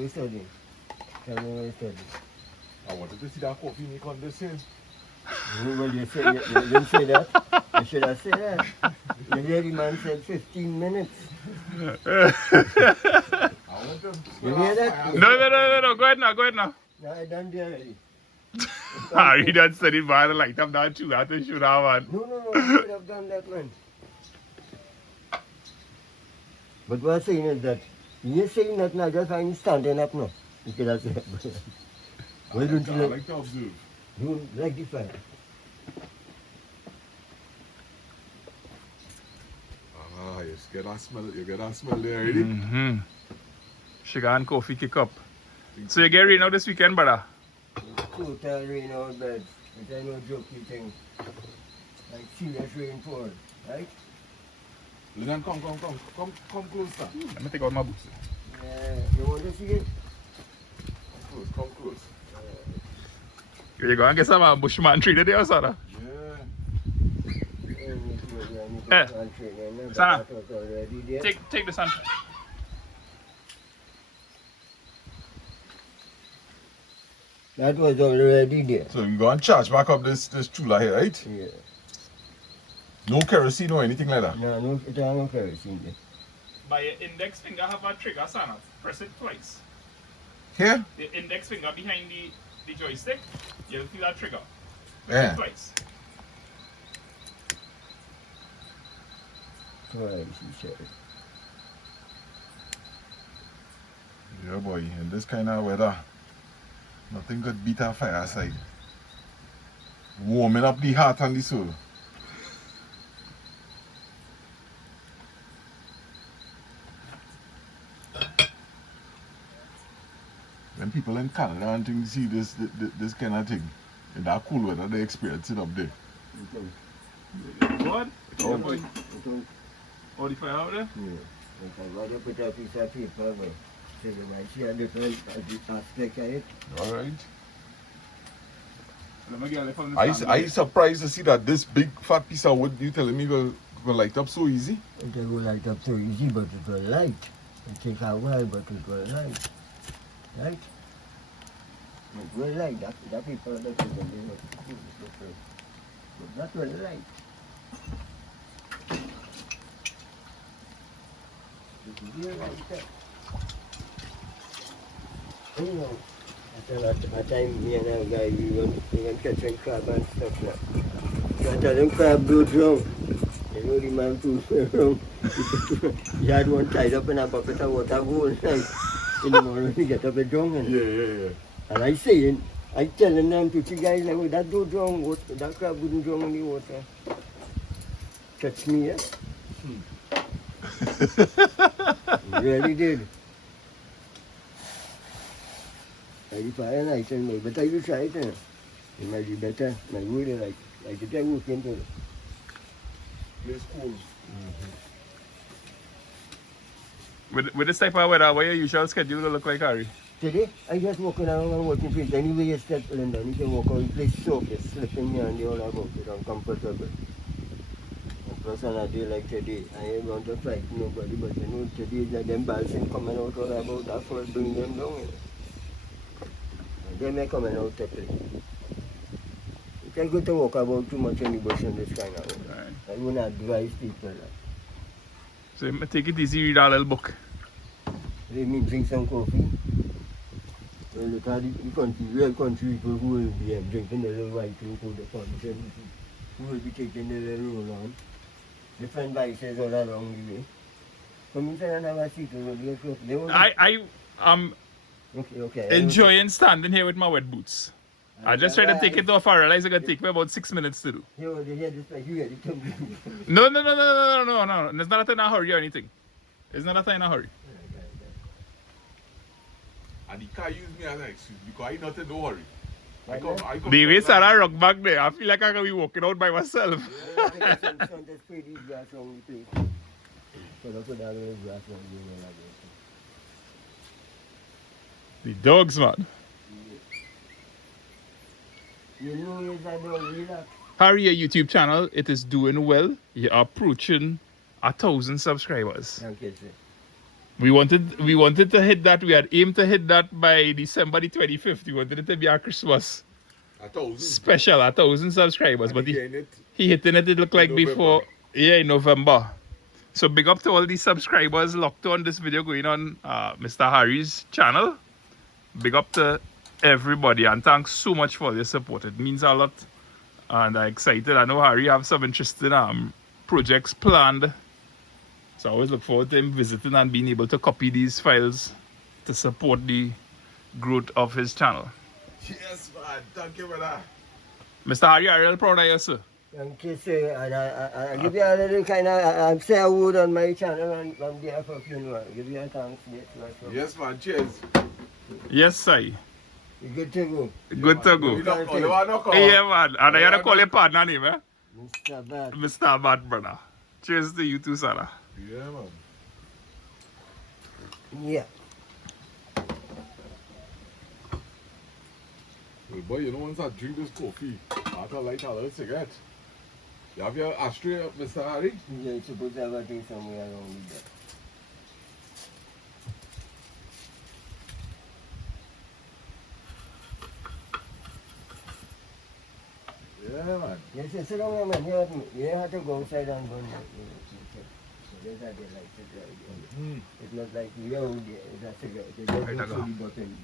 we studying? Tell me where you studying. I wanted to see that coffee make on this here. Well, you didn't say that. You should have said that. You hear the man said 15 minutes. I want to You hear that? No. Go ahead now. No, I done there already. Harry done said it, man. Like, I'm not true. I think shoot out, man. No, I should have done that, man. But what I'm saying is that you're saying that now, just find standing up now. You could have said, why don't you I like to observe. you like the fire? Ah, you get that smell there already. Mm-hmm. Sugar and coffee kick up. So you get rain out this weekend, brother? Total rain out bed. But I no jokey thing. Like serious rainfall, right? Leon, come closer. Let me take out my boots. You want to see it? Come close. You go and get some bushman tree today or something? Yeah. Sana, take the sun. That was already there. So you go and charge back up this chula here, right? Yeah. No kerosene or anything like that. No, it ain't no kerosene there. By your index finger have a trigger, Sana. Press it twice. Here? The index finger behind the joystick, you'll feel that trigger. Yeah. Twice. Twice, he said. Yeah, boy. In this kind of weather, nothing could beat a fireside. Warming up the heart and the soul. When people in Canada and things see this kind of thing, in that cool weather, they experience it up there. What? Oh, boy. Oh, the fire out there? Yeah. If I want to put a piece of paper, but so you might see a different aspect of it. All right. Let me get it from the Are you surprised to see that this big fat piece of wood you telling me will light up so easy? It will light up so easy, but it will light. It takes a while, but it will light. Right? It will light. That people that is going to but that will light. It will light up. You know, at a time, me and a guy, we went catching crab and stuff like that. So I tell him crab go drown. You know the man too wrong. He had one tied up in a bucket of water whole night. In the morning, he get up and drown. Yeah. And I telling them to the guys, like, oh, that don't drown, that crab wouldn't drown in the water. Catch me, yeah? He really did. Like the fire night and me, but I will try it, it might be better. My really like the guy who came to it. It's cool. With this type of weather, what your usual schedule will look like, Harry? Today, I just walking around and working for it. Anyway, you settling down, you can walk around, play soap, you're slipping here and there all about it, uncomfortable. And plus on a day like today, I ain't going to fight nobody, but you know, today that them balls ain't coming out all about that for bring them down. You know. And they may coming out to play. You can't go to walk about too much in the bush in this kind of way. Right. I wouldn't advise people that. So you take it easy, read a little book. They mean drink some coffee. Well, look at the country, real country people who will be drinking the little white thing to the function, who will be taking the little roll on. Different vices all along the way. Come inside and have a seat over there. They won't. I am Okay. enjoying standing here with my wet boots. I just tried to take it off. I realized it's going to take me about 6 minutes to do. Here, just like you get it. No. It's not that in a hurry or anything. It's not that in a hurry. And he can't use me as an excuse because I not in no hurry. The way Sarah rock back there, I feel like I'm going to be walking out by myself. Yeah, some just spray these grass on the place. So that's what that little grass on The dogs, man. You know, I don't relax. Harry, your YouTube channel, it is doing well. You're approaching 1,000 subscribers. Thank you, sir. We wanted to hit that. We had aimed to hit that by December the 25th. We wanted it to be our Christmas 1,000. special, 1,000 subscribers. And But he getting it. he hitting it looked like November. before, yeah, in November. So big up to all these subscribers locked on this video going on Mr. Harry's channel. Big up to everybody and thanks so much for your support. It means a lot and I'm excited. I know Harry have some interesting projects planned. So I always look forward to him visiting and being able to copy these files to support the growth of his channel. Yes, man. Thank you for that. Mr. Harry, I'm real proud of you, sir. Thank you, sir. And I give you a little kind of, I say a word on my channel and I'm there for funeral. Give you a thanks. Yes, man. Cheers. Yes, sir. You good to go? Good to go. You want to call? Yeah, man. And I gotta call your partner name, eh? Mr. Bat. Mr. Bad, brother. Cheers to you too, Sarah. Yeah, man. Yeah. Well, boy, you know, once I drink this coffee, I can light a little cigarette. You have your ashtray, Mr. Harry? Yeah, you're supposed to have a thing somewhere around with that. Yeah, man. Yes, sit down, man. You have to go outside and go. There's a light to drive. It's not like you out there. It's a cigarette. You just Right, I go go. to the button.